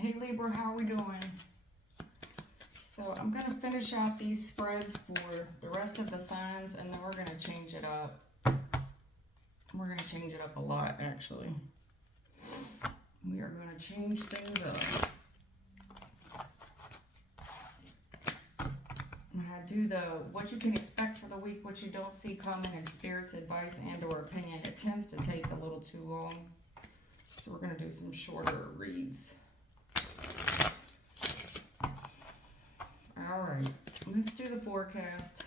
Hey Libra, how are we doing? So I'm going to finish out these spreads for the rest of the signs, and then we're going to change it up. We're going to change it up a lot, actually. We are going to change things up. I do the what you can expect for the week, what you don't see coming, and Spirit's advice and or opinion. It tends to take a little too long, so we're going to do some shorter reads. All right, let's do the forecast.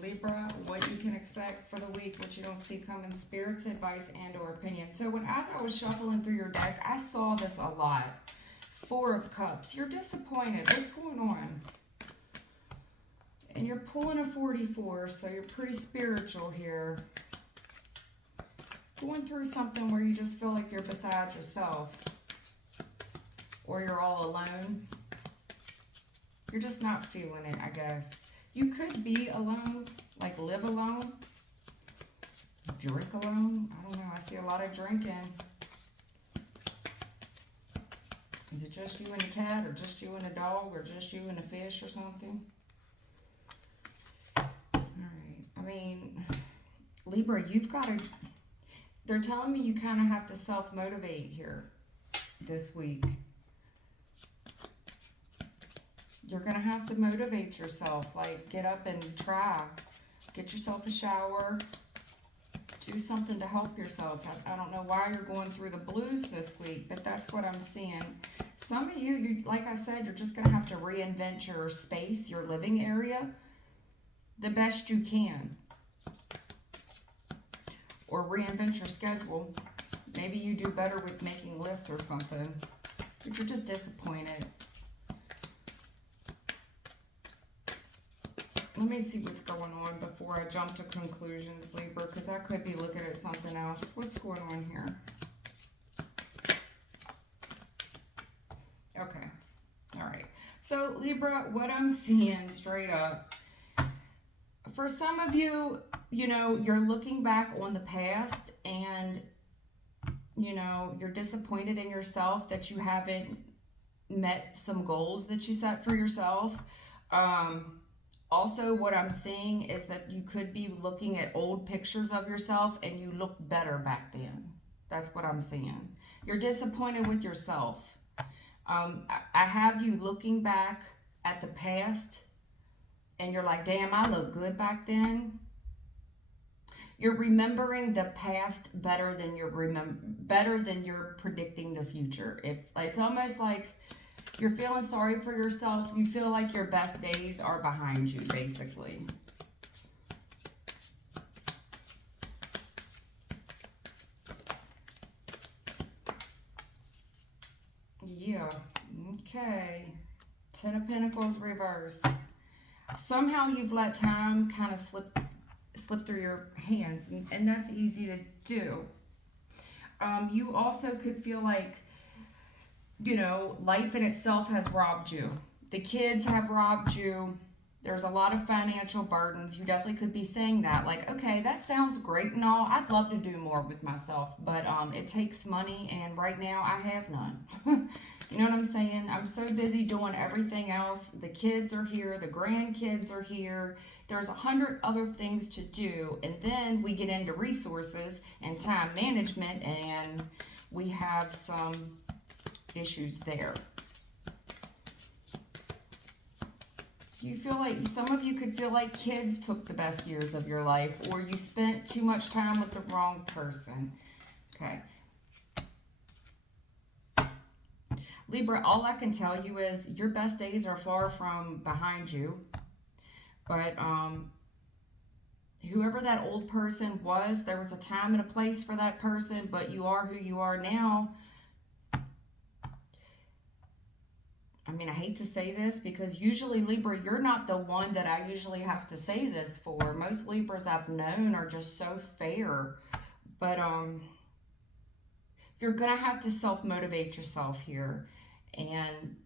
Libra, what you can expect for the week, what you don't see coming, Spirit's advice and or opinion. So as I was shuffling through your deck, I saw this a lot. Four of Cups. You're disappointed. What's going on? And you're pulling a 44, so you're pretty spiritual here. Going through something where you just feel like you're beside yourself. Or you're all alone. You're just not feeling it, I guess. You could be alone, like live alone. Drink alone. I don't know. I see a lot of drinking. Is it just you and the cat, or just you and the dog, or just you and the fish or something? Alright. I mean, Libra, you've got to... They're telling me you kind of have to self-motivate here this week. You're going to have to motivate yourself. Like, get up and try. Get yourself a shower. Do something to help yourself. I don't know why you're going through the blues this week, but that's what I'm seeing. Some of you, like I said, you're just going to have to reinvent your space, your living area, the best you can. Or reinvent your schedule. Maybe you do better with making lists or something. But you're just disappointed. Let me see what's going on before I jump to conclusions, Libra, because I could be looking at something else. What's going on here? Okay. All right. So, Libra, what I'm seeing straight up, for some of you, you know, you're looking back on the past and, you know, you're disappointed in yourself that you haven't met some goals that you set for yourself. Also, what I'm seeing is that you could be looking at old pictures of yourself and you look better back then. That's what I'm seeing. You're disappointed with yourself. I have you looking back at the past and you're like, damn, I look good back then. You're remembering the past better than you're predicting the future. It's almost like you're feeling sorry for yourself. You feel like your best days are behind you, basically. Yeah. Okay. Ten of Pentacles reverse. Somehow you've let time kind of slip through your hands, and that's easy to do. You also could feel like, you know, life in itself has robbed you. The kids have robbed you. There's a lot of financial burdens. You definitely could be saying that. Like, okay, that sounds great and all. I'd love to do more with myself, but it takes money, and right now I have none. You know what I'm saying? I'm so busy doing everything else. The kids are here. The grandkids are here. There's 100 other things to do, and then we get into resources and time management, and we have some issues there. You feel like, some of you could feel like kids took the best years of your life, or you spent too much time with the wrong person. Okay. Libra, all I can tell you is your best days are far from behind you. But whoever that old person was, there was a time and a place for that person, but you are who you are now. I mean, I hate to say this because usually, Libra, you're not the one that I usually have to say this for. Most Libras I've known are just so fair. But you're going to have to self-motivate yourself here. And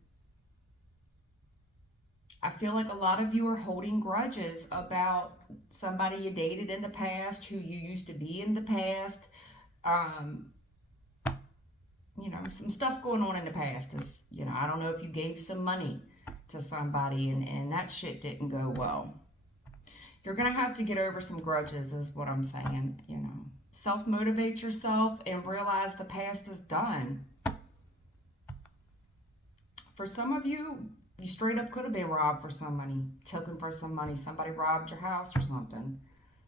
I feel like a lot of you are holding grudges about somebody you dated in the past, who you used to be in the past. some stuff going on in the past. Is, I don't know if you gave some money to somebody and that shit didn't go well. You're going to have to get over some grudges is what I'm saying, Self-motivate yourself and realize the past is done. For some of you, you straight up could have been robbed for some money, taken for some money. Somebody robbed your house or something.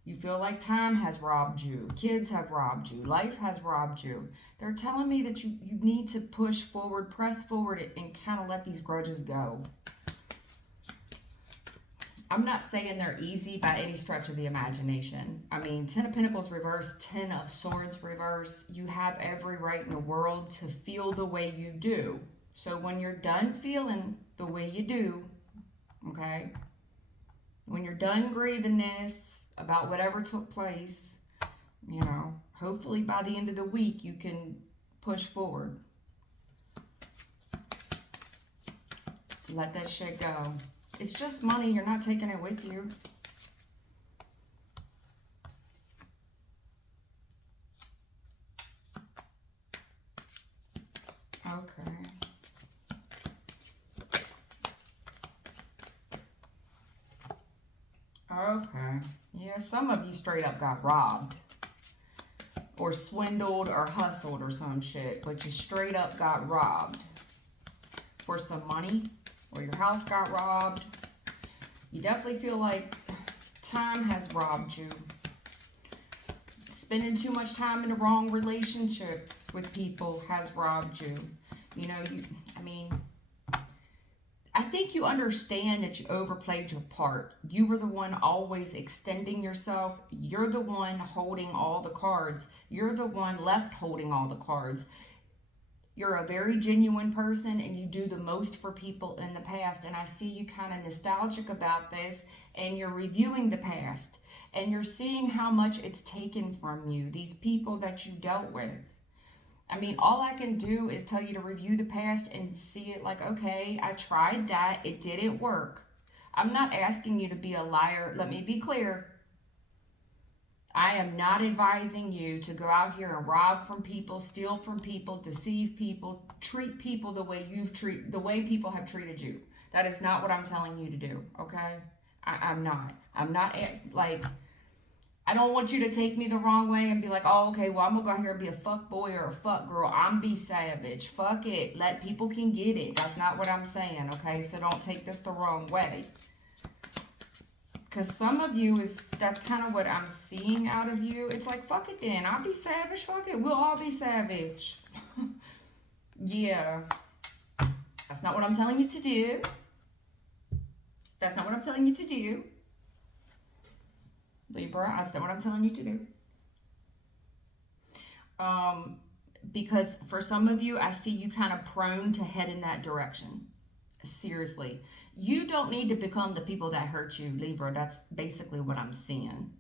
You feel like time has robbed you. Kids have robbed you. Life has robbed you. They're telling me that you need to push forward, press forward, and kind of let these grudges go. I'm not saying they're easy by any stretch of the imagination. I mean, 10 of Pentacles reverse, 10 of Swords reverse. You have every right in the world to feel the way you do. So when you're done feeling the way you do, okay, when you're done grieving this about whatever took place, hopefully by the end of the week you can push forward. Let that shit go. It's just money. You're not taking it with you. Okay. Okay. Yeah, some of you straight up got robbed. Or swindled or hustled or some shit. But you straight up got robbed. For some money. Or your house got robbed. You definitely feel like time has robbed you. Spending too much time in the wrong relationships with people has robbed you. I think you understand that you overplayed your part. You were the one always extending yourself. You're the one holding all the cards. You're the one left holding all the cards. You're a very genuine person and you do the most for people in the past. And I see you kind of nostalgic about this and you're reviewing the past and you're seeing how much it's taken from you, these people that you dealt with. I mean, all I can do is tell you to review the past and see it like, okay, I tried that. It didn't work. I'm not asking you to be a liar. Let me be clear. I am not advising you to go out here and rob from people, steal from people, deceive people, treat people the way people have treated you. That is not what I'm telling you to do, okay? I'm not. I don't want you to take me the wrong way and be like, oh, okay, well, I'm going to go out here and be a fuck boy or a fuck girl. I'm be savage. Fuck it. Let people can get it. That's not what I'm saying, okay? So don't take this the wrong way. Because some of you, that's kind of what I'm seeing out of you. It's like, fuck it then. I'll be savage. Fuck it. We'll all be savage. Yeah. That's not what I'm telling you to do. That's not what I'm telling you to do. Libra, that's not what I'm telling you to do. Because for some of you, I see you kind of prone to head in that direction. Seriously. You don't need to become the people that hurt you, Libra. That's basically what I'm seeing.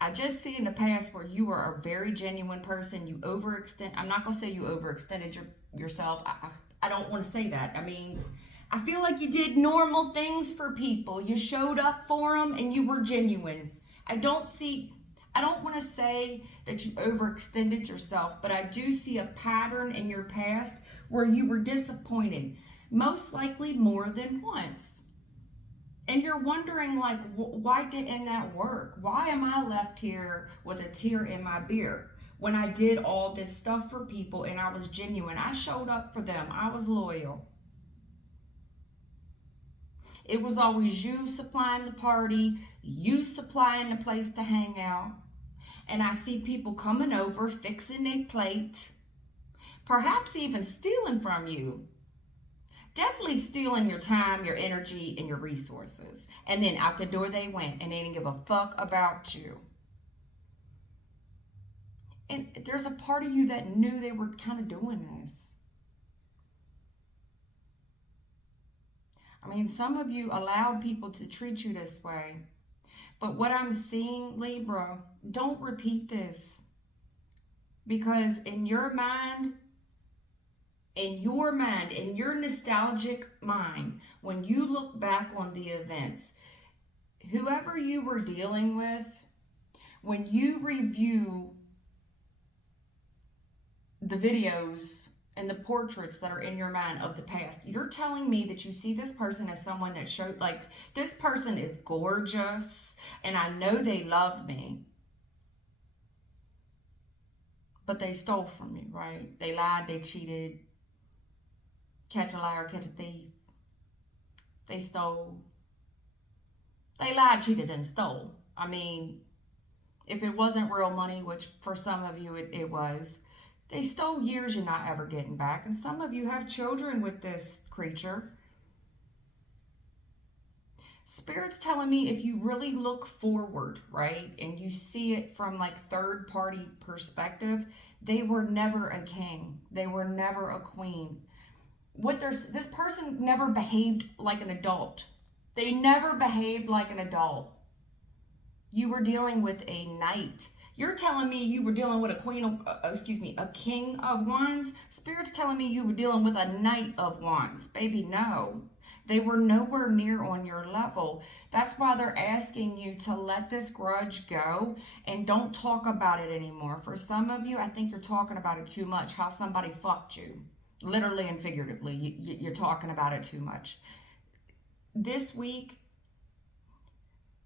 I just see in the past where you were a very genuine person. You I'm not going to say you overextended yourself. I don't want to say that. I mean, I feel like you did normal things for people. You showed up for them and you were genuine. I don't want to say that you overextended yourself, but I do see a pattern in your past where you were disappointed, most likely more than once. And you're wondering, like, why didn't that work? Why am I left here with a tear in my beer when I did all this stuff for people and I was genuine? I showed up for them. I was loyal. It was always you supplying the party, you supplying the place to hang out. And I see people coming over, fixing their plate, perhaps even stealing from you. Definitely stealing your time, your energy, and your resources. And then out the door they went, and they didn't give a fuck about you. And there's a part of you that knew they were kind of doing this. I mean, some of you allowed people to treat you this way. But what I'm seeing, Libra, don't repeat this. Because in your nostalgic mind, when you look back on the events, whoever you were dealing with, when you review the videos and the portraits that are in your mind of the past. You're telling me that you see this person as someone that showed, like, this person is gorgeous and I know they love me. But they stole from me, right? They lied, they cheated. Catch a liar, catch a thief. They stole. They lied, cheated, and stole. I mean, if it wasn't real money, which for some of you it was, they stole years you're not ever getting back. And some of you have children with this creature. Spirit's telling me if you really look forward, right, and you see it from like third party perspective, they were never a king. They were never a queen. This person never behaved like an adult. They never behaved like an adult. You were dealing with a knight. You're telling me you were dealing with a king of wands. Spirit's telling me you were dealing with a knight of wands. Baby, no. They were nowhere near on your level. That's why they're asking you to let this grudge go and don't talk about it anymore. For some of you, I think you're talking about it too much, how somebody fucked you. Literally and figuratively, you're talking about it too much. This week,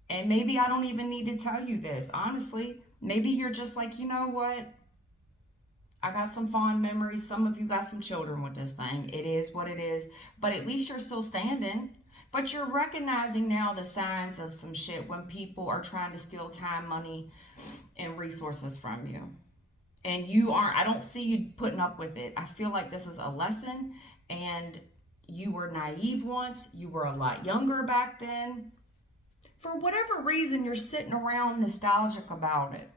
and maybe I don't even need to tell you this, honestly. Maybe you're just like, you know what? I got some fond memories. Some of you got some children with this thing. It is what it is. But at least you're still standing. But you're recognizing now the signs of some shit when people are trying to steal time, money, and resources from you. And I don't see you putting up with it. I feel like this is a lesson. And you were naive once. You were a lot younger back then. For whatever reason, you're sitting around nostalgic about it.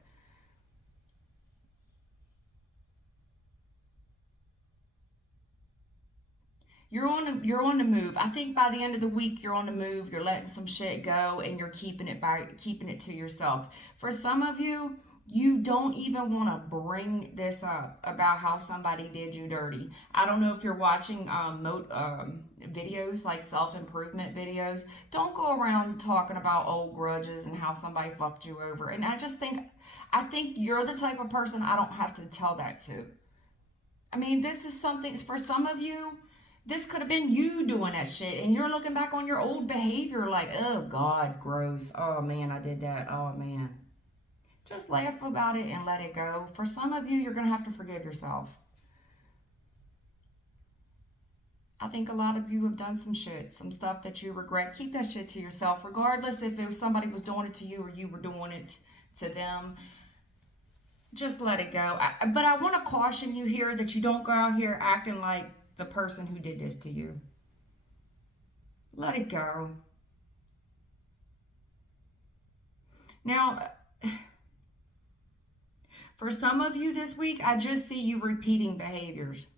You're on the move. I think by the end of the week, you're on the move. You're letting some shit go, and you're keeping it to yourself. For some of you, you don't even want to bring this up about how somebody did you dirty. I don't know if you're watching videos like self-improvement videos. Don't go around talking about old grudges and how somebody fucked you over. And I think you're the type of person I don't have to tell that to. I mean, this is something, for some of you, this could have been you doing that shit, and you're looking back on your old behavior like, oh God, gross. Oh man, I did that. Oh man. Just laugh about it and let it go. For some of you, you're going to have to forgive yourself. I think a lot of you have done some shit, some stuff that you regret. Keep that shit to yourself, regardless if it was somebody was doing it to you or you were doing it to them. Just let it go. But I want to caution you here that you don't go out here acting like the person who did this to you. Let it go. Now, for some of you this week, I just see you repeating behaviors.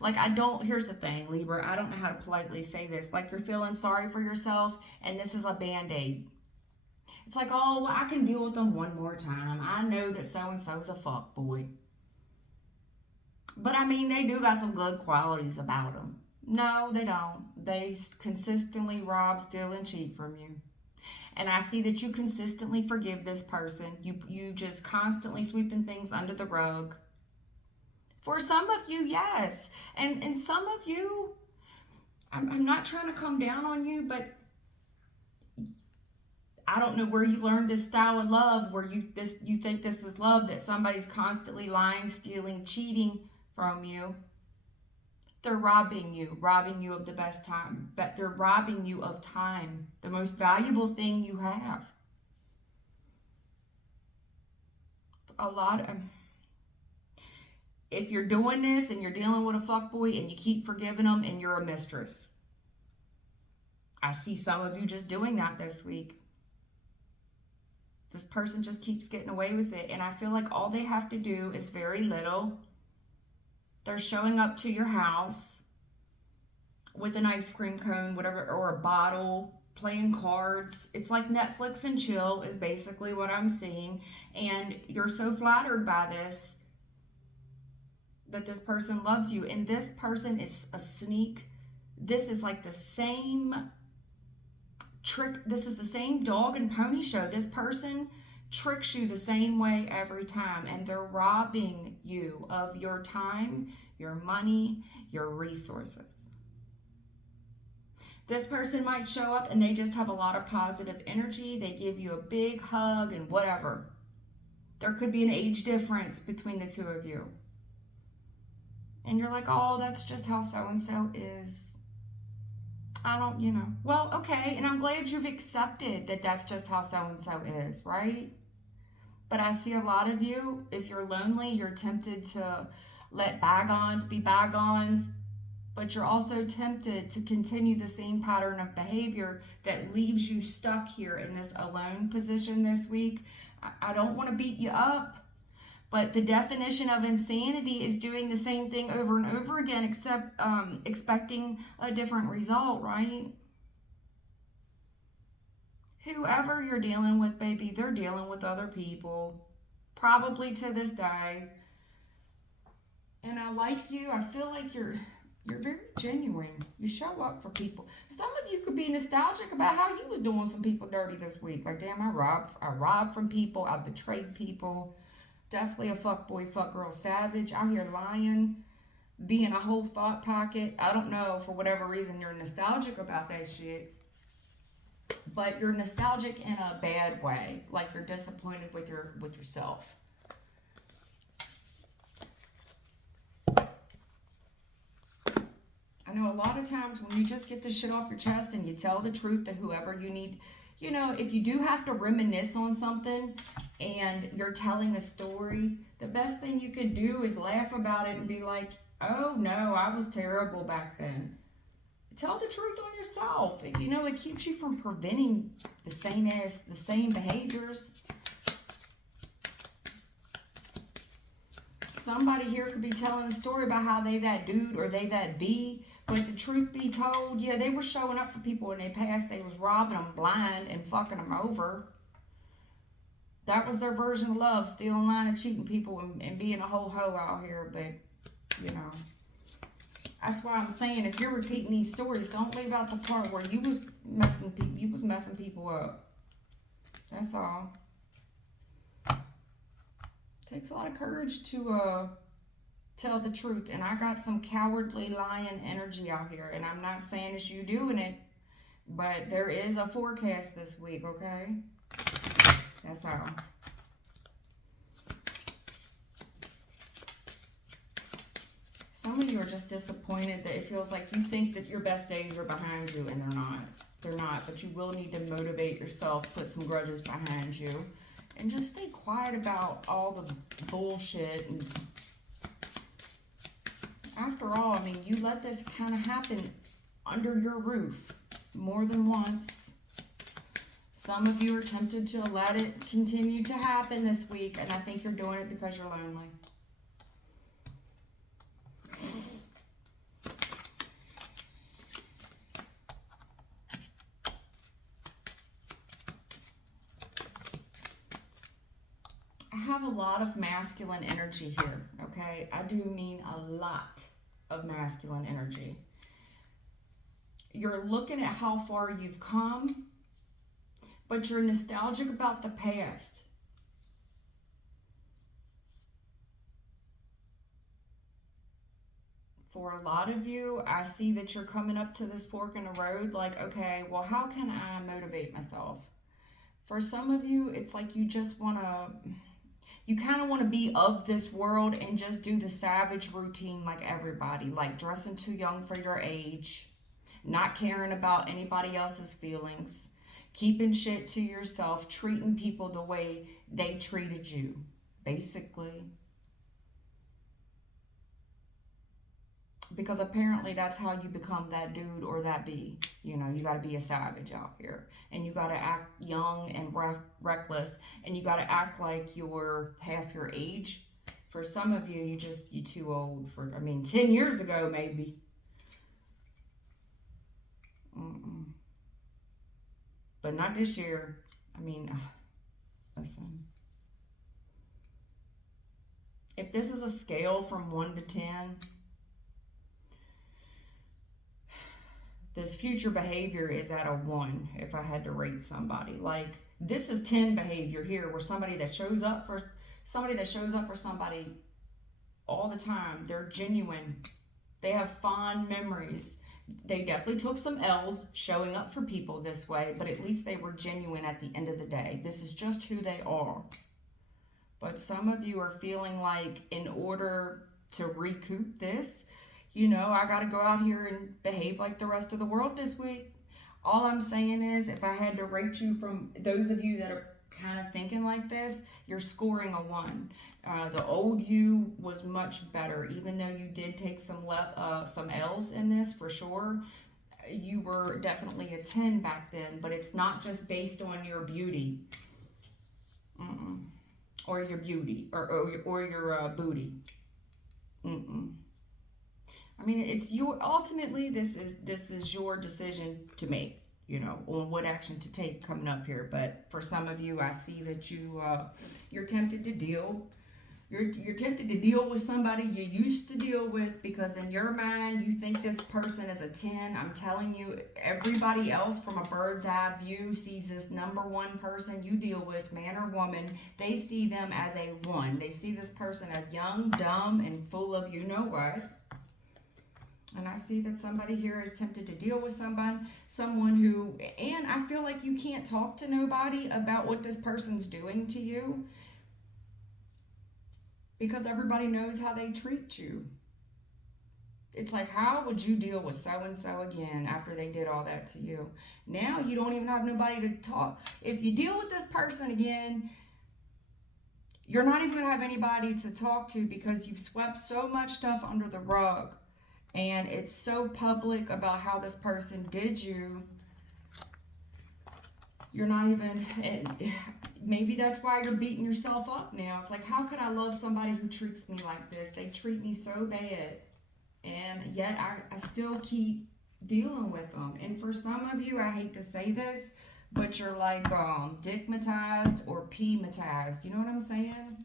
Like, here's the thing, Libra, I don't know how to politely say this. Like, you're feeling sorry for yourself, and this is a Band-Aid. It's like, oh, well, I can deal with them one more time. I know that so-and-so's a fuckboy. But, I mean, they do got some good qualities about them. No, they don't. They consistently rob, steal, and cheat from you. And I see that you consistently forgive this person. You just constantly sweeping things under the rug. For some of you, yes. And some of you, I'm not trying to come down on you, but I don't know where you learned this style of love, where you think this is love, that somebody's constantly lying, stealing, cheating from you. They're robbing you of the best time. But they're robbing you of time, the most valuable thing you have. If you're doing this and you're dealing with a fuckboy and you keep forgiving them and you're a mistress. I see some of you just doing that this week. This person just keeps getting away with it. And I feel like all they have to do is very little. They're showing up to your house with an ice cream cone, whatever, or a bottle, playing cards. It's like Netflix and chill is basically what I'm seeing. And you're so flattered by this, that this person loves you. And this person is a sneak. This is like the same trick. This is the same dog and pony show. This person tricks you the same way every time, and they're robbing you of your time, your money, your resources. This person might show up and they just have a lot of positive energy. They give you a big hug and whatever. There could be an age difference between the two of you. And you're like, oh, that's just how so-and-so is. I don't, well, okay. And I'm glad you've accepted that that's just how so-and-so is, right? But I see a lot of you, if you're lonely, you're tempted to let bygones be bygones, but you're also tempted to continue the same pattern of behavior that leaves you stuck here in this alone position this week. I don't want to beat you up, but the definition of insanity is doing the same thing over and over again, except expecting a different result, right? Whoever you're dealing with, baby, they're dealing with other people, probably to this day. And I like you. I feel like you're very genuine. You show up for people. Some of you could be nostalgic about how you was doing some people dirty this week. Like, damn, I robbed from people. I betrayed people. Definitely a fuckboy, fuckgirl savage. Out here lying, being a whole thought pocket. I don't know, for whatever reason, you're nostalgic about that shit. But you're nostalgic in a bad way. Like you're disappointed with yourself. I know a lot of times when you just get this shit off your chest and you tell the truth to whoever you need, if you do have to reminisce on something and you're telling a story, the best thing you could do is laugh about it and be like, oh no, I was terrible back then. Tell the truth on yourself. It keeps you from preventing the same behaviors. Somebody here could be telling a story about how they that dude or they that B, but the truth be told, yeah, they were showing up for people in their past. They was robbing them blind and fucking them over. That was their version of love, stealing, lying, and cheating people and being a whole hoe out here. But, that's why I'm saying, if you're repeating these stories, don't leave out the part where you was messing people up. That's all. Takes a lot of courage to tell the truth. And I got some cowardly lying energy out here. And I'm not saying it's you doing it, but there is a forecast this week, okay? That's all. Some of you are just disappointed that it feels like you think that your best days are behind you, and they're not. They're not, but you will need to motivate yourself, put some grudges behind you, and just stay quiet about all the bullshit. And after all, you let this kind of happen under your roof more than once. Some of you are tempted to let it continue to happen this week, and I think you're doing it because you're lonely. I have a lot of masculine energy here, okay? I do mean a lot of masculine energy. You're looking at how far you've come, but you're nostalgic about the past. For a lot of you, I see that you're coming up to this fork in the road like, okay, well, how can I motivate myself? For some of you, it's like you kind of want to be of this world and just do the savage routine like everybody, like dressing too young for your age, not caring about anybody else's feelings, keeping shit to yourself, treating people the way they treated you, basically. Because apparently that's how you become that dude or that B. You got to be a savage out here. And you got to act young and reckless. And you got to act like you're half your age. For some of you, you're too old for, 10 years ago maybe. But not this year. Listen. If this is a scale from 1 to 10, this future behavior is at a 1 if I had to rate somebody. Like, This is 10 behavior here, where somebody that shows up for somebody all the time. They're genuine. They have fond memories. They definitely took some L's showing up for people this way, but at least they were genuine at the end of the day. This is just who they are. But some of you are feeling like, in order to recoup this, I got to go out here and behave like the rest of the world this week. All I'm saying is, if I had to rate you, from those of you that are kind of thinking like this, you're scoring a 1. The old you was much better, even though you did take some L's in this for sure. You were definitely a 10 back then, but it's not just based on your beauty, or your beauty, or your booty. I mean, it's your, ultimately, this is your decision to make, on what action to take coming up here. But for some of you, I see that you're tempted to deal. You're tempted to deal with somebody you used to deal with, because in your mind you think this person is a 10. I'm telling you, everybody else from a bird's eye view sees this number 1 person you deal with, man or woman. They see them as a 1. They see this person as young, dumb, and full of what. And I see that somebody here is tempted to deal with someone who, and I feel like you can't talk to nobody about what this person's doing to you, because everybody knows how they treat you. It's like, how would you deal with so-and-so again after they did all that to you? Now you don't even have nobody to talk. If you deal with this person again, you're not even going to have anybody to talk to, because you've swept so much stuff under the rug. And it's so public about how this person did you. You're not even, maybe that's why you're beating yourself up now. It's like, how could I love somebody who treats me like this? They treat me so bad. And yet I still keep dealing with them. And for some of you, I hate to say this, but you're like dickmatized or p-matized. You know what I'm saying?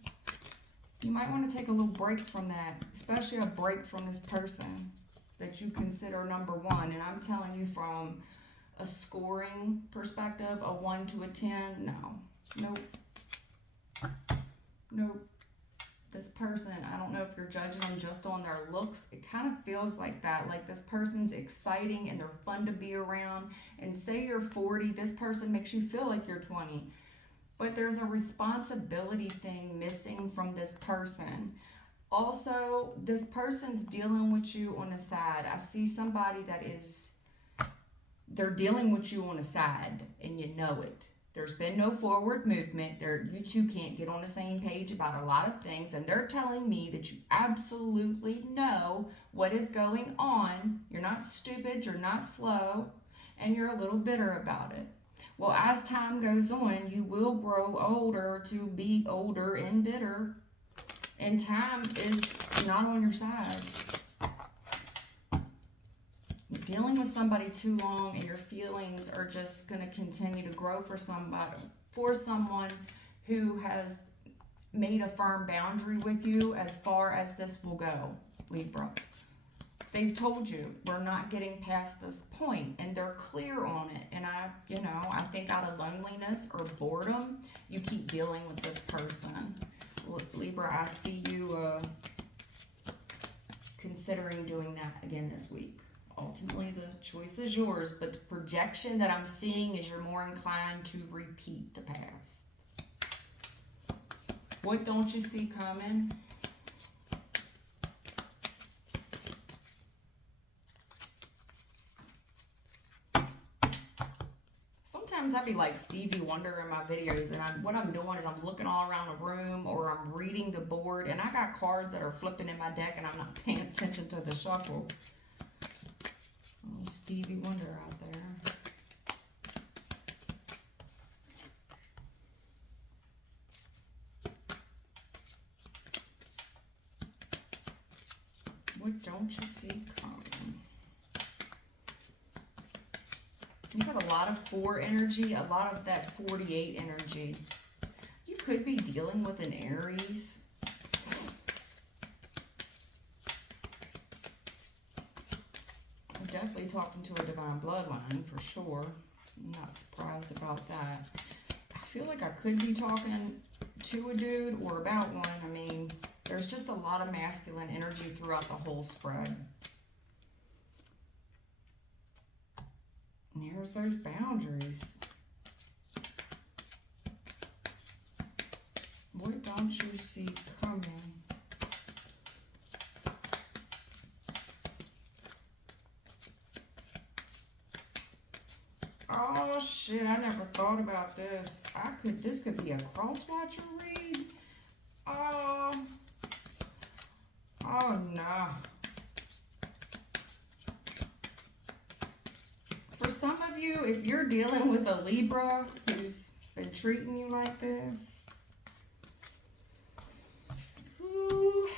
You might want to take a little break from that, especially a break from this person that you consider number 1. And I'm telling you, from a scoring perspective, a 1 to a 10, nope. This person, I don't know if you're judging them just on their looks. It kind of feels like that. Like, this person's exciting and they're fun to be around. And say you're 40, this person makes you feel like you're 20. But there's a responsibility thing missing from this person. Also, this person's dealing with you on the side. I see somebody that they're dealing with you on the side, and you know it. There's been no forward movement. You two can't get on the same page about a lot of things, and they're telling me that you absolutely know what is going on. You're not stupid, you're not slow, and you're a little bitter about it. Well, as time goes on, you will grow older to be older and bitter, and time is not on your side. You're dealing with somebody too long, and your feelings are just going to continue to grow for someone who has made a firm boundary with you as far as this will go, Libra. They've told you, we're not getting past this point, and they're clear on it. And I think out of loneliness or boredom, you keep dealing with this person. Libra, I see you considering doing that again this week. Ultimately, the choice is yours, but the projection that I'm seeing is you're more inclined to repeat the past. What don't you see coming? Sometimes I be like Stevie Wonder in my videos, and what I'm doing is I'm looking all around the room, or I'm reading the board, and I got cards that are flipping in my deck, and I'm not paying attention to the shuffle. Oh, Stevie Wonder out there. What don't you see coming? You have a lot of 4 energy, a lot of that 48 energy. You could be dealing with an Aries. I'm definitely talking to a divine bloodline for sure. I'm not surprised about that. I feel like I could be talking to a dude or about one. I mean, there's just a lot of masculine energy throughout the whole spread. And here's those boundaries. What don't you see coming? Oh shit, I never thought about this. This could be a cross-watcher read. Oh no. For some of you, if you're dealing with a Libra who's been treating you like this, whew,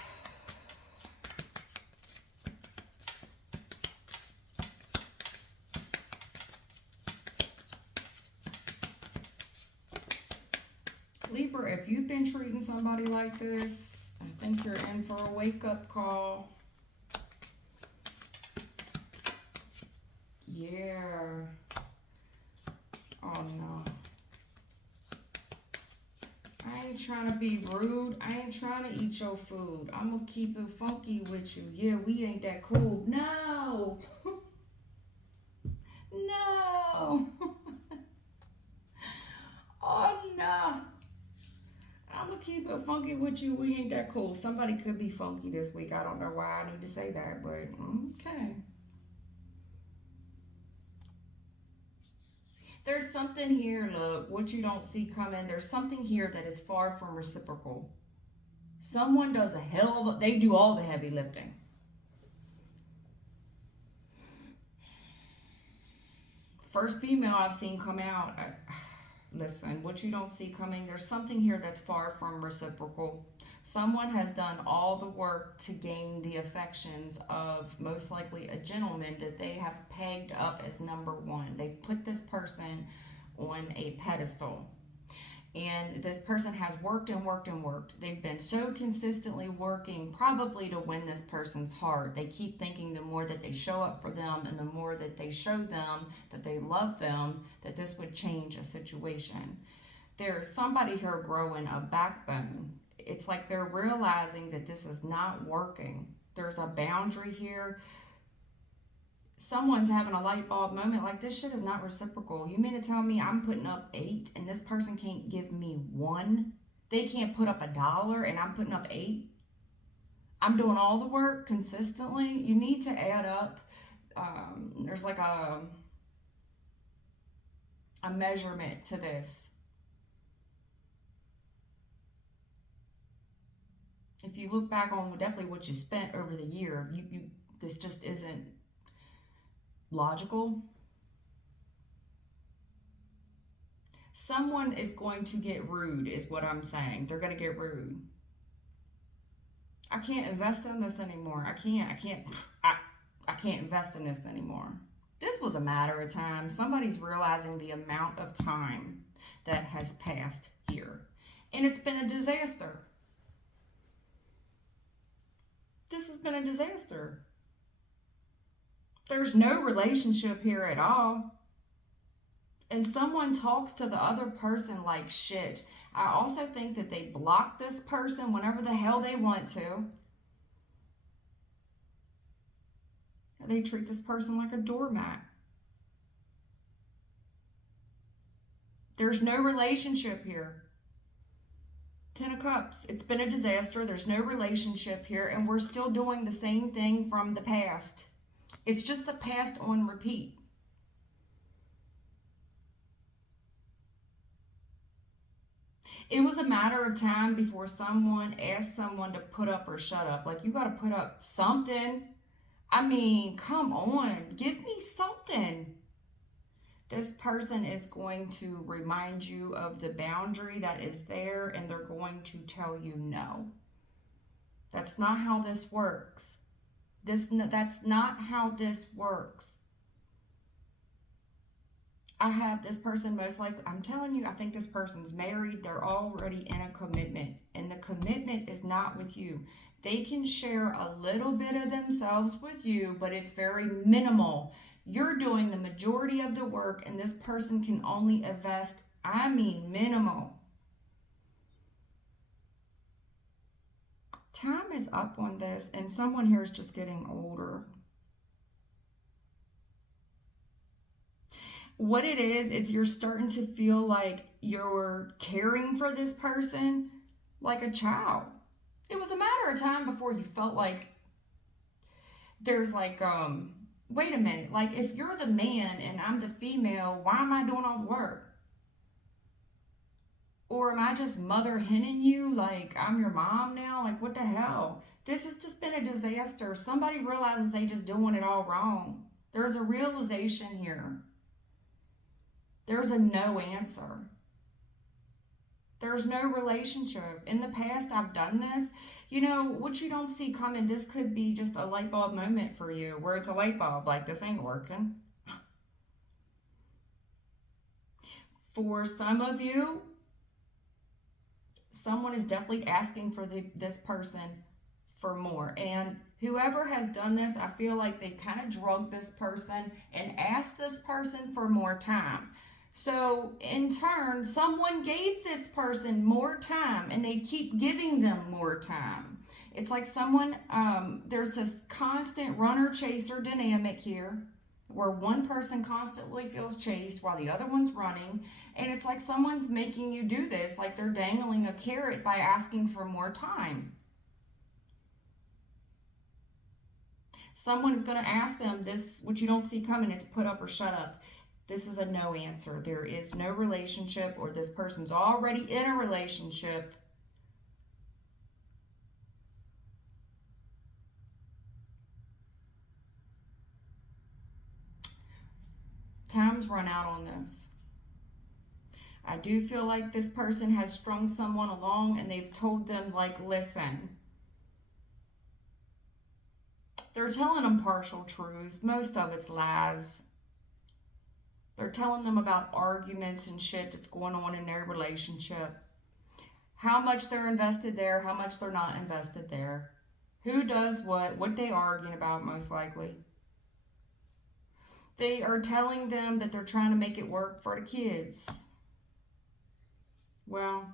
Libra, if you've been treating somebody like this, I think you're in for a wake-up call. Yeah. Oh no. I ain't trying to be rude. I ain't trying to eat your food. I'm gonna keep it funky with you. Yeah, we ain't that cool. No. No. Oh no. I'm gonna keep it funky with you. We ain't that cool. Somebody could be funky this week. I don't know why I need to say that, but okay. There's something here, look, what you don't see coming. There's something here that is far from reciprocal. Someone does they do all the heavy lifting. First female I've seen come out. Listen, what you don't see coming, there's something here that's far from reciprocal. Someone has done all the work to gain the affections of most likely a gentleman that they have pegged up as number one. They've put this person on a pedestal. And this person has worked and worked and worked. They've been so consistently working probably to win this person's heart. They keep thinking the more that they show up for them and the more that they show them that they love them, that this would change a situation. There's somebody here growing a backbone. It's like they're realizing that this is not working. There's a boundary here. Someone's having a light bulb moment. Like, this shit is not reciprocal. You mean to tell me I'm putting up 8 and this person can't give me 1? They can't put up $1 and I'm putting up 8? I'm doing all the work consistently. You need to add up. There's like a measurement to this. If you look back on definitely what you spent over the year, this just isn't logical. Someone is going to get rude is what I'm saying. They're going to get rude. I can't invest in this anymore. I can't invest in this anymore. This was a matter of time. Somebody's realizing the amount of time that has passed here. And it's been a disaster. This has been a disaster. There's no relationship here at all. And someone talks to the other person like shit. I also think that they block this person whenever the hell they want to. They treat this person like a doormat. There's no relationship here. 10 of Cups. It's been a disaster. There's no relationship here. And we're still doing the same thing from the past. It's just the past on repeat. It was a matter of time before someone asked someone to put up or shut up. Like, you got to put up something. I mean, come on. Give me something. This person is going to remind you of the boundary that is there, and they're going to tell you no. That's not how this works. That's not how this works. I have this person most likely, I'm telling you, I think this person's married. They're already in a commitment, and the commitment is not with you. They can share a little bit of themselves with you, but it's very minimal. You're doing the majority of the work, and this person can only invest I mean minimal. Time is up on this, and someone here is just getting older. What it is you're starting to feel like you're caring for this person like a child. It was a matter of time before you felt like there's like, wait a minute, like if you're the man and I'm the female, why am I doing all the work? Or am I just mother henning you like I'm your mom now? Like, what the hell? This has just been a disaster. Somebody realizes they just doing it all wrong. There's a realization here. There's a no answer. There's no relationship. In the past, I've done this. You know, what you don't see coming, this could be just a light bulb moment for you where it's a light bulb, like this ain't working. For some of you, someone is definitely asking for this person for more. And whoever has done this, I feel like they kind of drugged this person and asked this person for more time. So in turn, someone gave this person more time and they keep giving them more time. It's like someone, there's this constant runner-chaser dynamic here where one person constantly feels chased while the other one's running. And it's like someone's making you do this, like they're dangling a carrot by asking for more time. Someone's going to ask them this, what you don't see coming, it's put up or shut up. This is a no answer. There is no relationship, or this person's already in a relationship. Time's run out on this. I do feel like this person has strung someone along and they've told them, like, listen. They're telling them partial truths. Most of it's lies. They're telling them about arguments and shit that's going on in their relationship. How much they're invested there, how much they're not invested there. Who does what they arguing about most likely. They are telling them that they're trying to make it work for the kids. Well,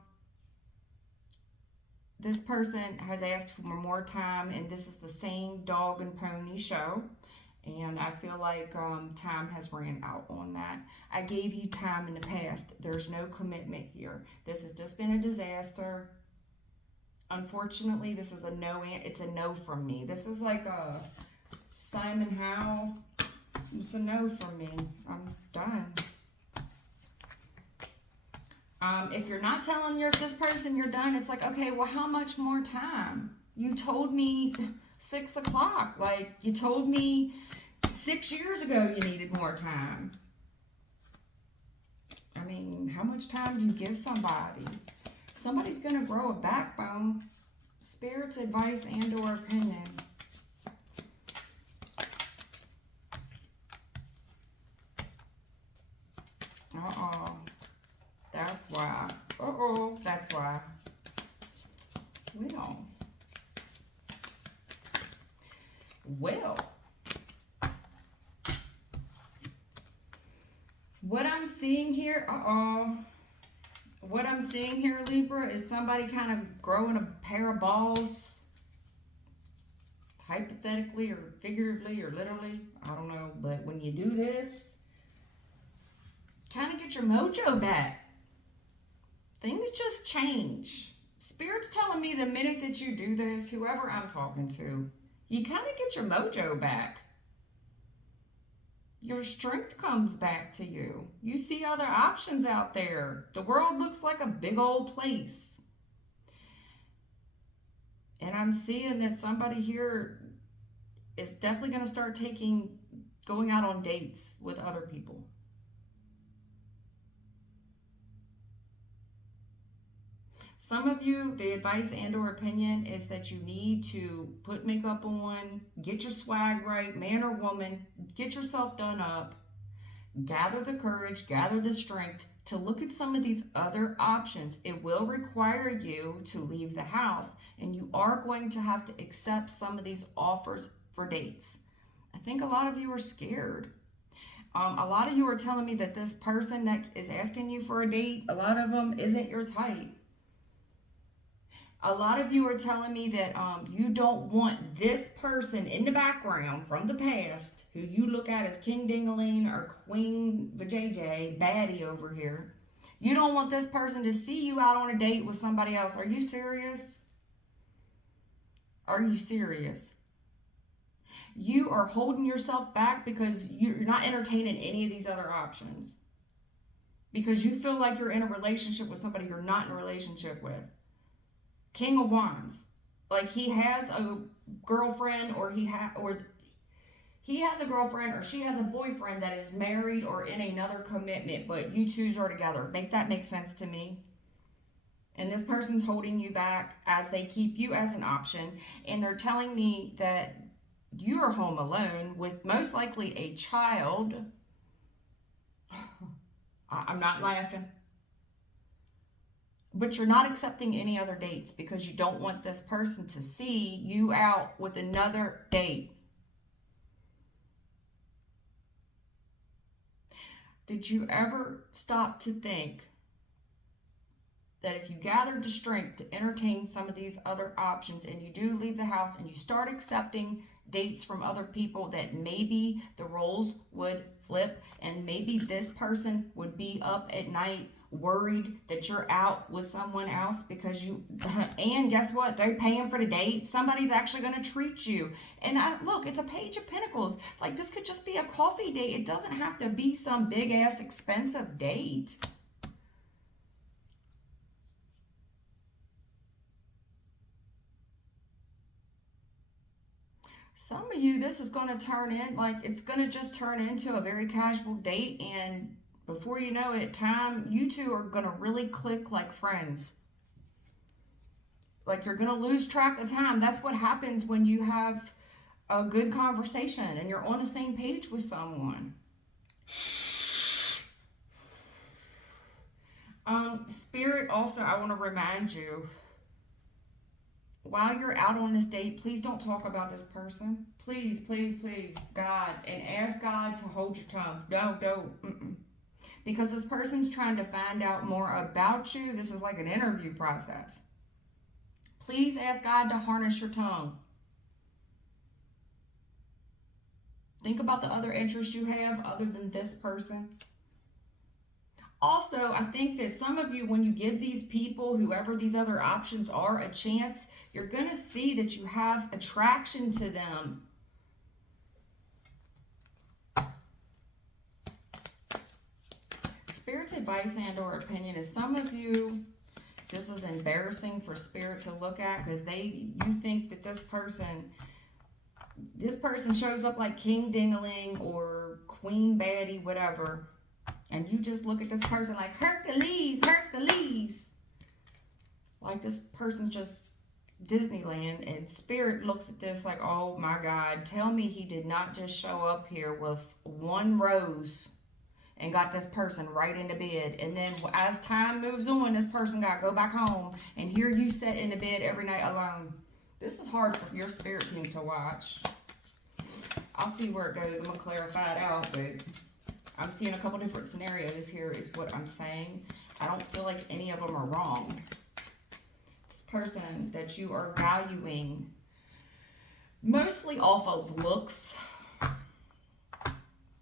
this person has asked for more time, and this is the same dog and pony show. And I feel like time has ran out on that. I gave you time in the past. There's no commitment here. This has just been a disaster. Unfortunately, this is a no. It's a no from me. This is like a Simon Howell. It's a no from me. I'm done. If you're not telling this person you're done, it's like, okay, well, how much more time? You told me 6 o'clock. Like, you told me 6 years ago you needed more time. I mean, how much time do you give somebody? Somebody's going to grow a backbone. Spirit's advice and or opinion. Uh-oh. That's why. Uh-oh. That's why. Well. What I'm seeing here, what I'm seeing here, Libra, is somebody kind of growing a pair of balls, hypothetically or figuratively or literally, I don't know, but when you do this, kind of get your mojo back. Things just change. Spirit's telling me the minute that you do this, whoever I'm talking to, you kind of get your mojo back. Your strength comes back to you. You see other options out there. The world looks like a big old place. And I'm seeing that somebody here is definitely going to start going out on dates with other people. Some of you, the advice and or opinion is that you need to put makeup on, get your swag right, man or woman, get yourself done up, gather the courage, gather the strength to look at some of these other options. It will require you to leave the house, and you are going to have to accept some of these offers for dates. I think a lot of you are scared. A lot of you are telling me that this person that is asking you for a date, a lot of them isn't your type. A lot of you are telling me that you don't want this person in the background from the past, who you look at as King Dingaling or Queen Vajayjay, baddie over here. You don't want this person to see you out on a date with somebody else. Are you serious? Are you serious? You are holding yourself back because you're not entertaining any of these other options. Because you feel like you're in a relationship with somebody you're not in a relationship with. King of Wands. Like he has a girlfriend or he has a girlfriend or she has a boyfriend that is married or in another commitment, but you twos are together. Make that make sense to me? And this person's holding you back as they keep you as an option. And they're telling me that you are home alone with most likely a child. I'm not laughing. But you're not accepting any other dates because you don't want this person to see you out with another date. Did you ever stop to think that if you gathered the strength to entertain some of these other options and you do leave the house and you start accepting dates from other people, that maybe the roles would flip and maybe this person would be up at night worried that you're out with someone else because you, and guess what? They're paying for the date. Somebody's actually going to treat you. And look, it's a Page of Pentacles. Like this could just be a coffee date. It doesn't have to be some big ass expensive date. Some of you, this is going to turn in, like it's going to just turn into a very casual date, and before you know it, you two are going to really click like friends. Like you're going to lose track of time. That's what happens when you have a good conversation and you're on the same page with someone. Spirit, also, I want to remind you, while you're out on this date, please don't talk about this person. Please, please, please, God, and ask God to hold your tongue. Don't. Because this person's trying to find out more about you. This is like an interview process. Please ask God to harness your tongue. Think about the other interests you have other than this person. Also, I think that some of you, when you give these people, whoever these other options are, a chance, you're going to see that you have attraction to them. Spirit's advice and or opinion is some of you, this is embarrassing for Spirit to look at because you think that this person shows up like King Dingaling or Queen Baddie, whatever. And you just look at this person like Hercules. Like this person's just Disneyland, and Spirit looks at this like, oh my God, tell me he did not just show up here with one rose and got this person right into bed. And then as time moves on, this person got to go back home, and here you sit in the bed every night alone. This is hard for your spirit team to watch. I'll see where it goes. I'm going to clarify it out, but I'm seeing a couple different scenarios here is what I'm saying. I don't feel like any of them are wrong. This person that you are valuing mostly off of looks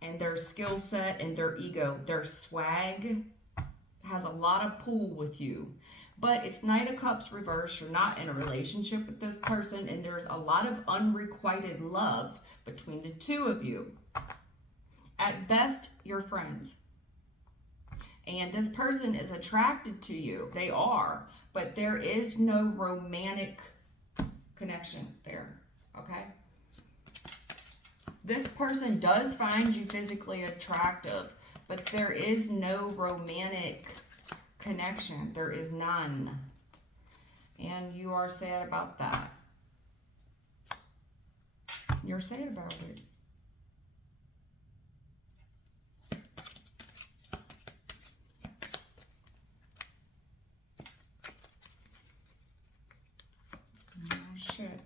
and their skill set and their ego, their swag has a lot of pull with you. But it's Knight of Cups reverse. You're not in a relationship with this person, and there's a lot of unrequited love between the two of you. At best, you're friends. And this person is attracted to you. They are. But there is no romantic connection there. Okay? This person does find you physically attractive, but there is no romantic connection. There is none. And you are sad about that. You're sad about it. Oh, shit.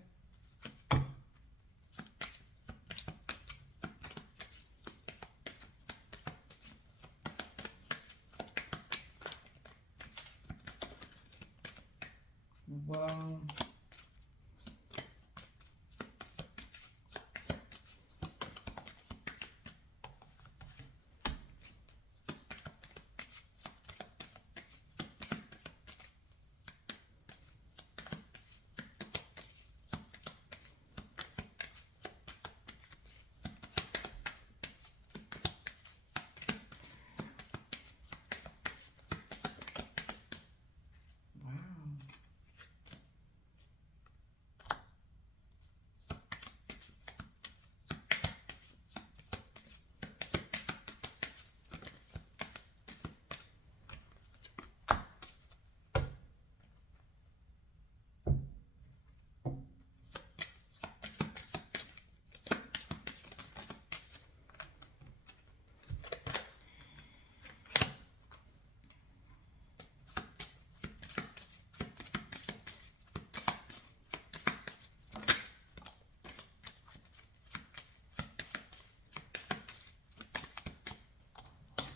Whoa.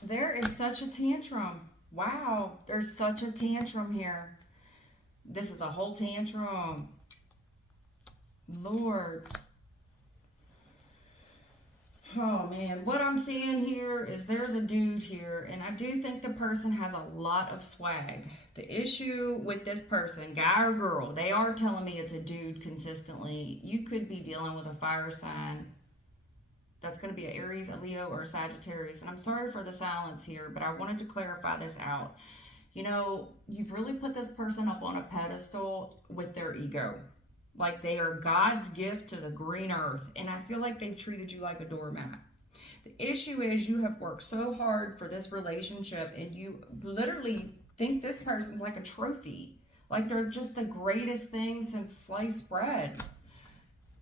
There is such a tantrum. Wow, there's such a tantrum here. This is a whole tantrum. Lord. Oh man, what I'm seeing here is there's a dude here, and I do think the person has a lot of swag. The issue with this person, guy or girl, they are telling me it's a dude consistently. You could be dealing with a fire sign. That's going to be an Aries, a Leo, or a Sagittarius. And I'm sorry for the silence here, but I wanted to clarify this out. You know, you've really put this person up on a pedestal with their ego. Like they are God's gift to the green earth. And I feel like they've treated you like a doormat. The issue is you have worked so hard for this relationship and you literally think this person's like a trophy. Like they're just the greatest thing since sliced bread.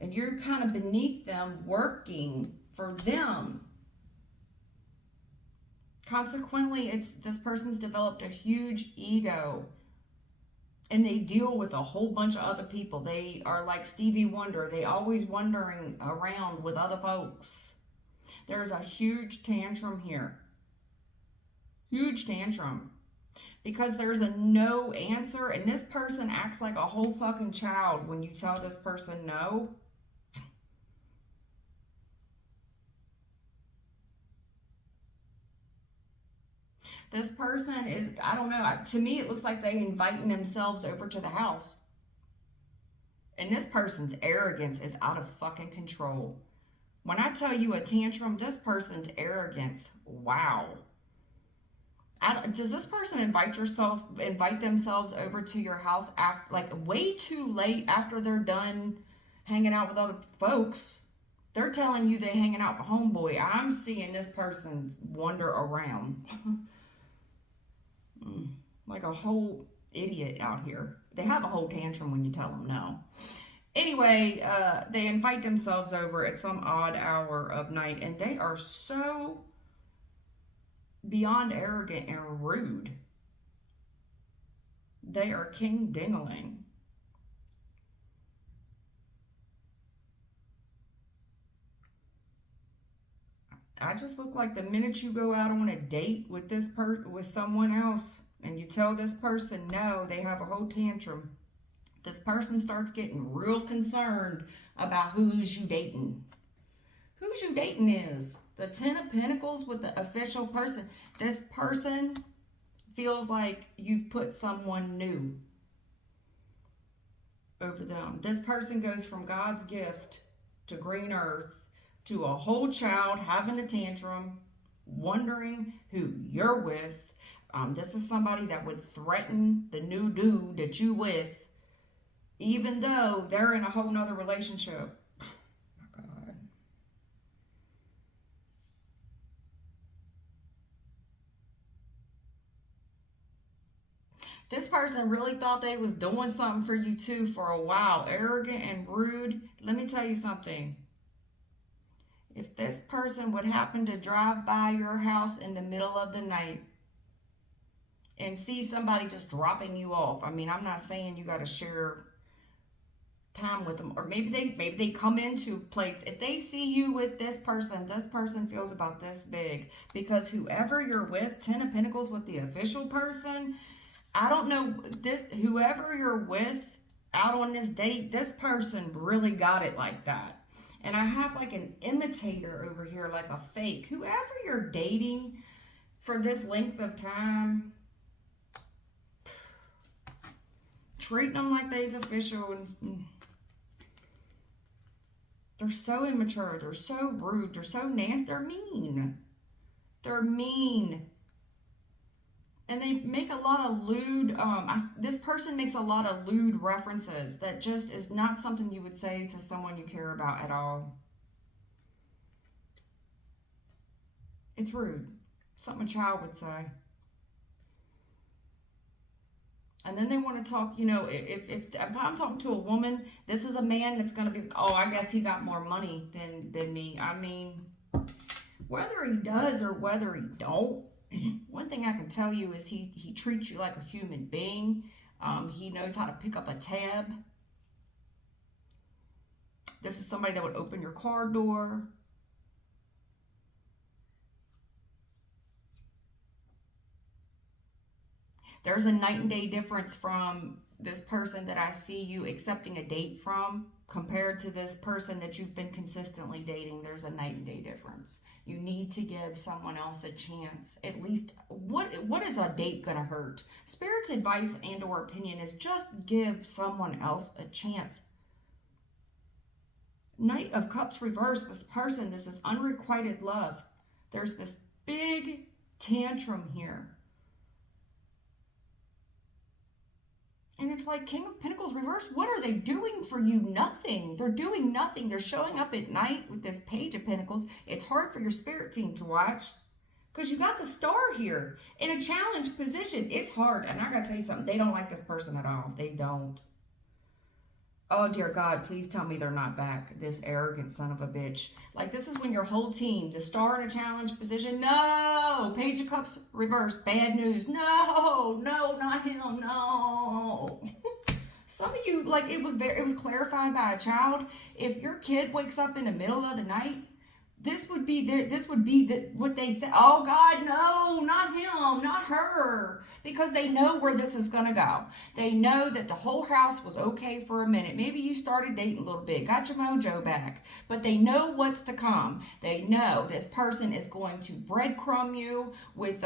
And you're kind of beneath them working for them. Consequently, this person's developed a huge ego. And they deal with a whole bunch of other people. They are like Stevie Wonder. They always wandering around with other folks. There's a huge tantrum here. Huge tantrum. Because there's a no answer. And this person acts like a whole fucking child when you tell this person no. This person is, I don't know, to me it looks like they're inviting themselves over to the house. And this person's arrogance is out of fucking control. When I tell you a tantrum, this person's arrogance, wow. Does this person invite themselves over to your house after, like way too late after they're done hanging out with other folks? They're telling you they're hanging out for homeboy. I'm seeing this person wander around. Like a whole idiot out here. They have a whole tantrum when you tell them no. Anyway, they invite themselves over at some odd hour of night, and they are so beyond arrogant and rude. They are king dingling. I just look like the minute you go out on a date with with someone else and you tell this person no, they have a whole tantrum. This person starts getting real concerned about who's you dating. Who's you dating is the 10 of Pentacles with the official person. This person feels like you've put someone new over them. This person goes from God's gift to green earth to a whole child having a tantrum, wondering who you're with. This is somebody that would threaten the new dude that you with, even though they're in a whole nother relationship. Oh my God. This person really thought they was doing something for you too for a while. Arrogant and rude. Let me tell you something. If this person would happen to drive by your house in the middle of the night and see somebody just dropping you off, I mean, I'm not saying you got to share time with them, or maybe they come into a place. If they see you with this person feels about this big, because whoever you're with, 10 of Pentacles with the official person, I don't know, this, whoever you're with out on this date, this person really got it like that. And I have like an imitator over here, like a fake. Whoever you're dating for this length of time, treating them like they's official, and they're so immature, they're so rude, they're so nasty, they're mean. They're mean. And they make a lot of lewd, this person makes a lot of lewd references that just is not something you would say to someone you care about at all. It's rude. Something a child would say. And then they want to talk, you know, if I'm talking to a woman, this is a man that's going to be, oh, I guess he got more money than me. I mean, whether he does or whether he don't, one thing I can tell you is he treats you like a human being. He knows how to pick up a tab. This is somebody that would open your car door. There's a night and day difference from this person that I see you accepting a date from compared to this person that you've been consistently dating. There's a night and day difference. You need to give someone else a chance. At least, what is a date gonna hurt? Spirit's advice and or opinion is just give someone else a chance. Knight of Cups reversed, this person, this is unrequited love. There's this big tantrum here. And it's like King of Pentacles reversed. What are they doing for you? Nothing. They're doing nothing. They're showing up at night with this Page of Pentacles. It's hard for your spirit team to watch because you got the Star here in a challenge position. It's hard. And I got to tell you something. They don't like this person at all. They don't. Oh, dear God, please tell me they're not back. This arrogant son of a bitch. Like, this is when your whole team, the Star in a challenge position. No! Page of Cups reversed. Bad news. No! No, not him. No! Some of you, like, it was clarified by a child. If your kid wakes up in the middle of the night, this would be what they said. Oh, God, no, not him, not her. Because they know where this is going to go. They know that the whole house was okay for a minute. Maybe you started dating a little bit, got your mojo back. But they know what's to come. They know this person is going to breadcrumb you with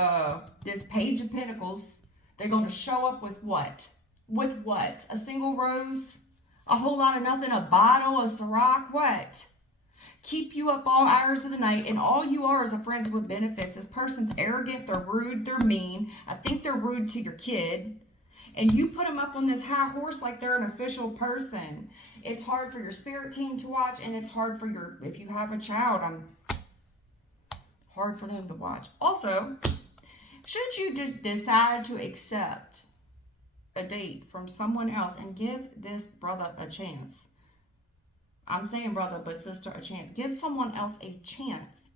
this Page of Pentacles. They're going to show up with what? With what? A single rose? A whole lot of nothing? A bottle? A Ciroc? What? Keep you up all hours of the night, and all you are is a friends with benefits. This person's arrogant, they're rude, they're mean. I think they're rude to your kid. And you put them up on this high horse like they're an official person. It's hard for your spirit team to watch, and it's hard for if you have a child, hard for them to watch. Also, should you decide to accept a date from someone else and give this brother a chance, I'm saying brother, but sister, a chance. Give someone else a chance.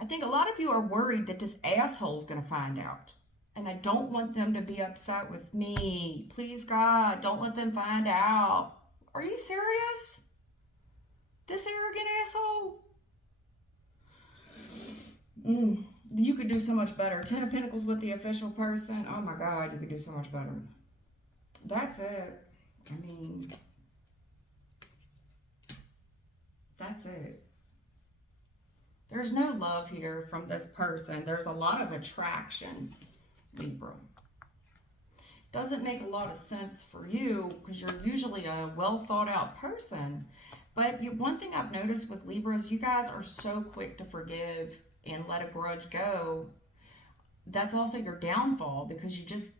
I think a lot of you are worried that this asshole's going to find out. And I don't want them to be upset with me. Please, God, don't let them find out. Are you serious? This arrogant asshole? You could do so much better. 10 of Pentacles with the official person. Oh my God, you could do so much better. That's it. I mean, that's it. There's no love here from this person. There's a lot of attraction, Libra. Doesn't make a lot of sense for you because you're usually a well thought out person. But one thing I've noticed with Libra is you guys are so quick to forgive and let a grudge go. That's also your downfall because you just,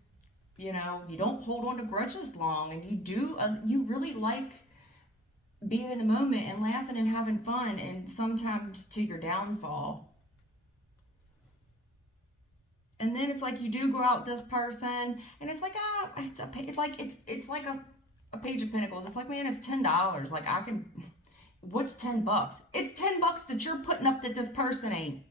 you don't hold on to grudges long, and you really like being in the moment and laughing and having fun, and sometimes to your downfall. And then it's like you do go out with this person, and it's like it's like a Page of Pentacles. It's like, man, it's $10. Like what's $10? It's $10 that you're putting up that this person ain't.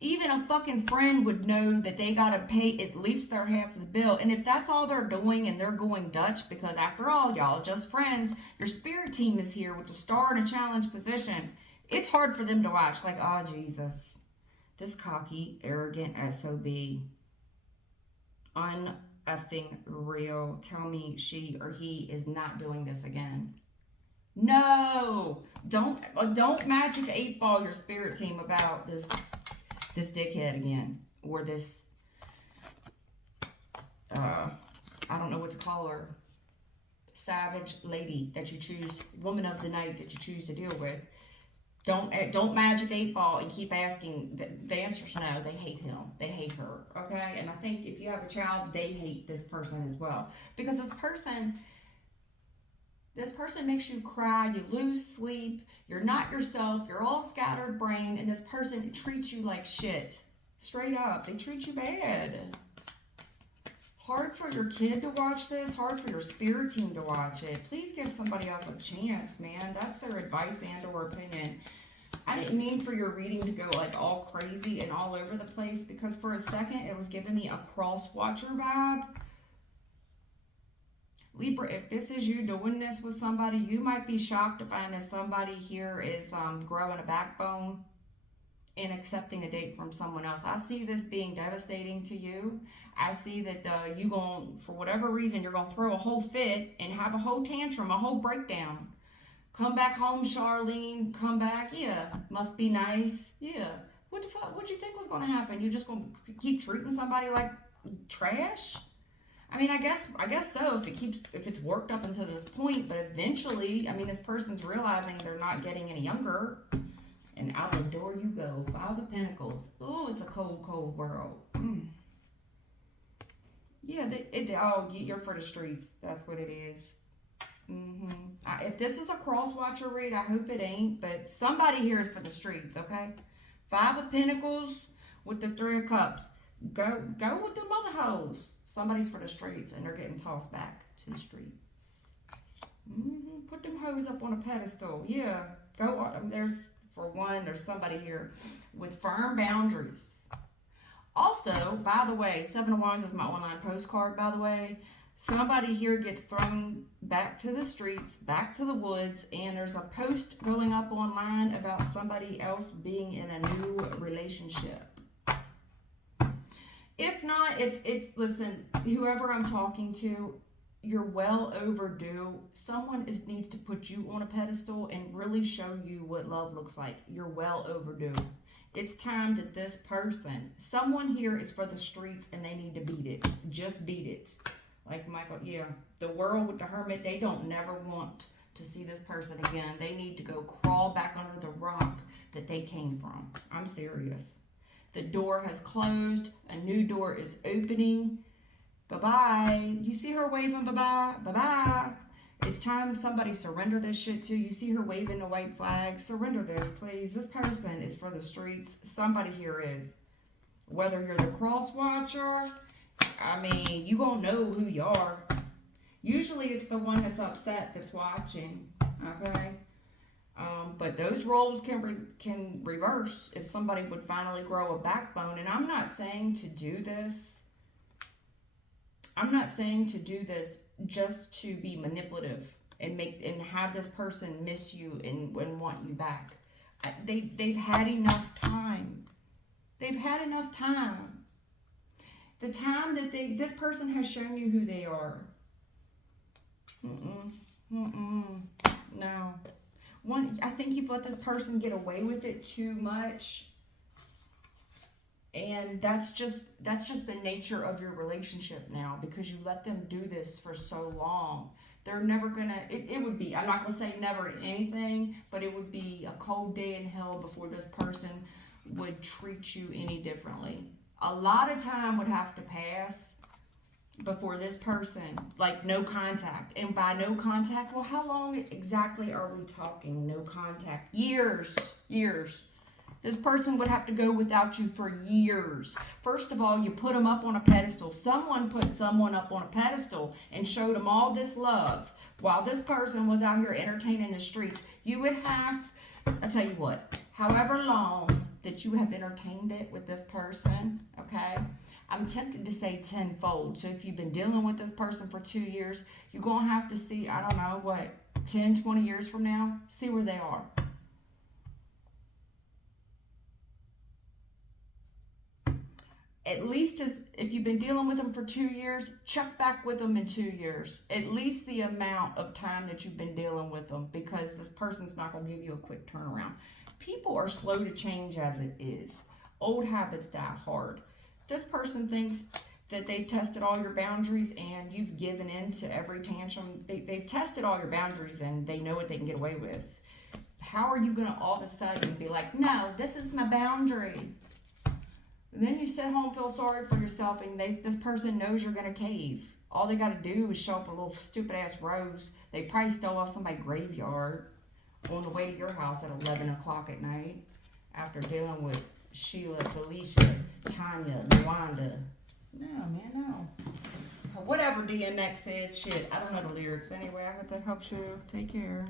Even a fucking friend would know that they got to pay at least their half of the bill. And if that's all they're doing and they're going Dutch, because after all, y'all are just friends, your spirit team is here with the Star in a challenge position. It's hard for them to watch. Like, oh, Jesus. This cocky, arrogant SOB. Uneffing real. Tell me she or he is not doing this again. No! Don't magic 8-ball your spirit team about this dickhead again. Or this, I don't know what to call her. Savage lady that you choose, woman of the night that you choose to deal with. Don't magic 8-ball and keep asking. The answer's no. They hate him. They hate her. Okay? And I think if you have a child, they hate this person as well. Because this person makes you cry, you lose sleep, you're not yourself, you're all scattered brain, and this person treats you like shit. Straight up. They treat you bad. Hard for your kid to watch this, hard for your spirit team to watch it. Please give somebody else a chance, man. That's their advice and or opinion. I didn't mean for your reading to go like all crazy and all over the place, because for a second it was giving me a cross watcher vibe. Libra, if this is you doing this with somebody, you might be shocked to find that somebody here is growing a backbone and accepting a date from someone else. I see this being devastating to you. I see that you going, for whatever reason, you're going to throw a whole fit and have a whole tantrum, a whole breakdown. Come back home, Charlene. Come back. Yeah, must be nice. Yeah. What the fuck? What'd you think was going to happen? You just going to keep treating somebody like trash? I mean, I guess so if it's worked up until this point, but eventually, I mean, this person's realizing they're not getting any younger. And out the door you go. 5 of Pentacles. Ooh, it's a cold, cold world. Yeah, you're for the streets. That's what it is. If this is a cross-watcher read, I hope it ain't. But somebody here is for the streets, okay? 5 of Pentacles with the 3 of Cups. Go with the mother hoes. Somebody's for the streets, and they're getting tossed back to the streets. Put them hoes up on a pedestal. Yeah. Go. For one, there's somebody here with firm boundaries. Also, by the way, 7 of Wands is my online postcard, by the way. Somebody here gets thrown back to the streets, back to the woods, and there's a post going up online about somebody else being in a new relationship. If not, listen, whoever I'm talking to, you're well overdue. Someone needs to put you on a pedestal and really show you what love looks like. You're well overdue. It's time that this person, someone here is for the streets and they need to beat it. Just beat it. Like Michael, yeah. The world with the Hermit, they don't never want to see this person again. They need to go crawl back under the rock that they came from. I'm serious. The door has closed. A new door is opening. Bye-bye. You see her waving bye-bye? Bye-bye. It's time somebody surrender this shit to. You see her waving the white flag. Surrender this, please. This person is for the streets. Somebody here is. Whether you're the cross watcher, I mean, you gonna know who you are. Usually it's the one that's upset that's watching, okay? But those roles can reverse if somebody would finally grow a backbone. And I'm not saying to do this. I'm not saying to do this just to be manipulative and have this person miss you and want you back. They've had enough time. They've had enough time. The time that this person has shown you who they are. No. I think you've let this person get away with it too much. And that's just the nature of your relationship now, because you let them do this for so long. They're never gonna, it would be, I'm not gonna say never anything, but it would be a cold day in hell before this person would treat you any differently. A lot of time would have to pass before this person, like no contact. And by no contact, well, how long exactly are we talking? No contact. Years. This person would have to go without you for years. First of all, you put them up on a pedestal. Someone put someone up on a pedestal and showed them all this love. While this person was out here entertaining the streets, you would have, I'll tell you what, however long that you have entertained it with this person, okay? I'm tempted to say tenfold. So if you've been dealing with this person for 2 years, you're going to have to see, I don't know, what, 10, 20 years from now, see where they are. at least as if you've been dealing with them for 2 years, check back with them in 2 years. At least the amount of time that you've been dealing with them, because this person's not going to give you a quick turnaround. People are slow to change as it is. Old habits die hard. This person thinks that they've tested all your boundaries and you've given in to every tantrum. They've tested all your boundaries and they know what they can get away with. How are you going to all of a sudden be like, no, this is my boundary? And then you sit home, feel sorry for yourself, and this person knows you're going to cave. All they got to do is show up a little stupid ass rose. They probably stole off somebody's graveyard on the way to your house at 11 o'clock at night after dealing with Sheila, Felicia, Tanya, Wanda. No, man, no. Whatever DMX said, shit, I don't know the lyrics anyway. I hope that helps you. Take care.